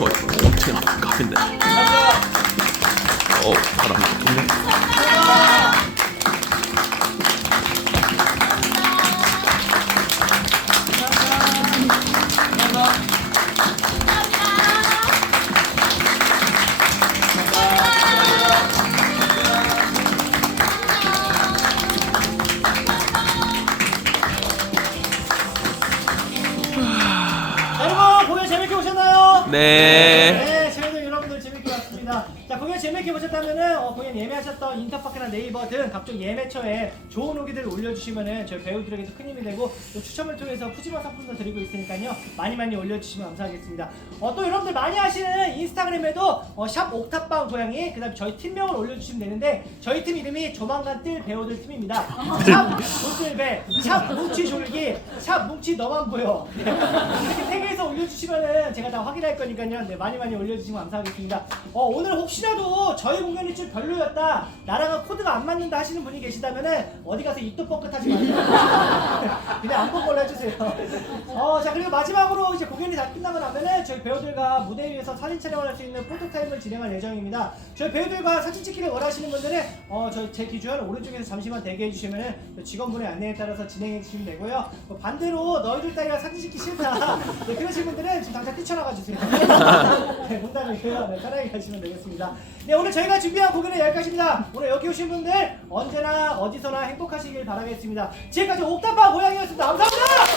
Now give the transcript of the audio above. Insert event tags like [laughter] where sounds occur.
euch und Thema Grafinnen. 네. 네, 저희도 여러분들 재밌게 봤습니다. 자, 공연 재밌게 보셨다면은 어, 공연 예매하셨던 인터파크나 네이버 등 각종 예매처에 좋은 후기들을 올려주시면은 저희 배우들에게도 큰 힘이 되고 또 추첨을 통해서 푸짐한 상품도 드리고 있으니까요. 많이 많이 올려주시면 감사하겠습니다. 어, 또 여러분들 많이 하시는 인스타그램에도 어, 샵 옥탑방 고양이 그다음 에 저희 팀명을 올려주시면 되는데 저희 팀 이름이 조만간 뜰 배우들 팀입니다. 샵 못뜰배, 샵 뭉치 졸기, 샵 뭉치 너만 보여. 네. 이렇게 세 개에서 올려주시면은 제가 다 확인할 거니까요. 네, 많이 많이 올려주시면 감사하겠습니다. 어, 오늘 혹시 라도 저희 공연이 좀 별로였다, 나랑은 코드가 안 맞는다 하시는 분이 계시다면은 어디 가서 입도 뻥끗하지 마세요. [laughs] 그냥 안본 걸로 해주세요. 어, 자 그리고 마지막으로 이제 공연이 다 끝나고 나면은 저희 배우들과 무대 위에서 사진 촬영을 할 수 있는 포토 타임을 진행할 예정입니다. 저희 배우들과 사진 찍기를 원하시는 분들은 어, 저희 제 기준 오른쪽에서 잠시만 대기해 주시면은 또 직원분의 안내에 따라서 진행해 주시면 되고요. 뭐 반대로 너희들 따위랑 사진 찍기 싫다. 네, 그러신 분들은 지금 당장 뛰쳐나가 주세요. [laughs] 네. 네, 편하게 가시면 되겠습니다. 네, 오늘 저희가 준비한 공연은 여기까지입니다. 오늘 여기 오신 분들 언제나 어디서나 행복하시길 바라겠습니다. 지금까지 옥탑방 고양이였습니다. 감사합니다.